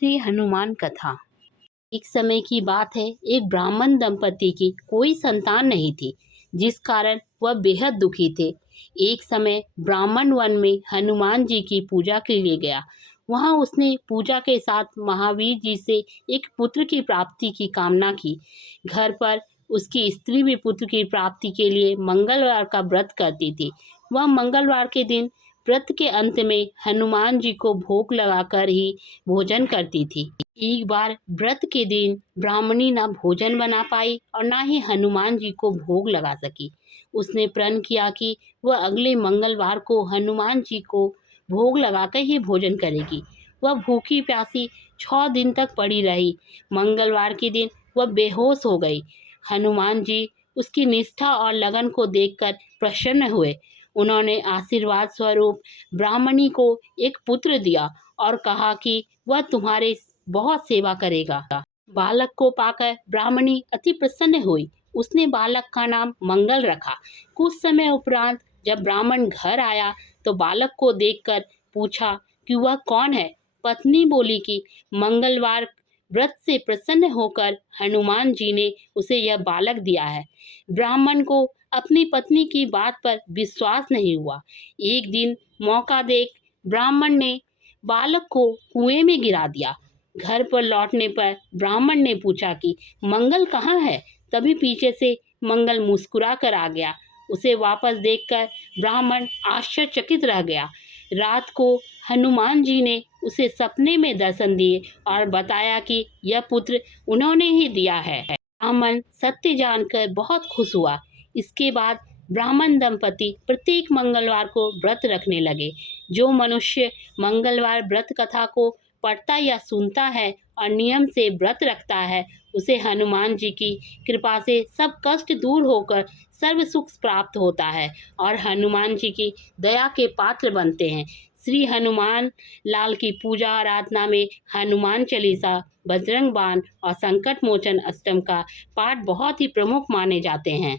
श्री हनुमान कथा। एक समय की बात है, एक ब्राह्मण दंपति की कोई संतान नहीं थी, जिस कारण वह बेहद दुखी थे। एक समय ब्राह्मण वन में हनुमान जी की पूजा के लिए गया। वहां उसने पूजा के साथ महावीर जी से एक पुत्र की प्राप्ति की कामना की। घर पर उसकी स्त्री भी पुत्र की प्राप्ति के लिए मंगलवार का व्रत करती थी। वह मंगलवार के दिन व्रत के अंत में हनुमान जी को भोग लगाकर ही भोजन करती थी। एक बार व्रत के दिन ब्राह्मणी ना भोजन बना पाई और ना ही हनुमान जी को भोग लगा सकी। उसने प्रण किया कि वह अगले मंगलवार को हनुमान जी को भोग लगाकर ही भोजन करेगी। वह भूखी प्यासी 6 दिन तक पड़ी रही। मंगलवार के दिन वह बेहोश हो गई। हनुमान जी उसकी निष्ठा और लगन को देखकर प्रसन्न हुए। उन्होंने आशीर्वाद स्वरूप ब्राह्मणी को एक पुत्र दिया और कहा कि वह तुम्हारे बहुत सेवा करेगा। बालक को पाकर ब्राह्मणी अति प्रसन्न हुई। उसने बालक का नाम मंगल रखा। कुछ समय उपरांत जब ब्राह्मण घर आया तो बालक को देखकर पूछा कि वह कौन है। पत्नी बोली कि मंगलवार व्रत से प्रसन्न होकर हनुमान जी ने उसे यह बालक दिया है। ब्राह्मण को अपनी पत्नी की बात पर विश्वास नहीं हुआ। एक दिन मौका देख ब्राह्मण ने बालक को कुएं में गिरा दिया। घर पर लौटने पर ब्राह्मण ने पूछा कि मंगल कहाँ है। तभी पीछे से मंगल मुस्कुरा कर आ गया। उसे वापस देखकर ब्राह्मण आश्चर्यचकित रह गया। रात को हनुमान जी ने उसे सपने में दर्शन दिए और बताया कि यह पुत्र उन्होंने ही दिया है। ब्राह्मण सत्य जानकर बहुत खुश हुआ। इसके बाद ब्राह्मण दंपति प्रत्येक मंगलवार को व्रत रखने लगे। जो मनुष्य मंगलवार व्रत कथा को पढ़ता या सुनता है और नियम से व्रत रखता है, उसे हनुमान जी की कृपा से सब कष्ट दूर होकर सर्व सुख प्राप्त होता है और हनुमान जी की दया के पात्र बनते हैं। श्री हनुमान लाल की पूजा आराधना में हनुमान चालीसा, बजरंग बाण और संकट मोचन अष्टकम का पाठ बहुत ही प्रमुख माने जाते हैं।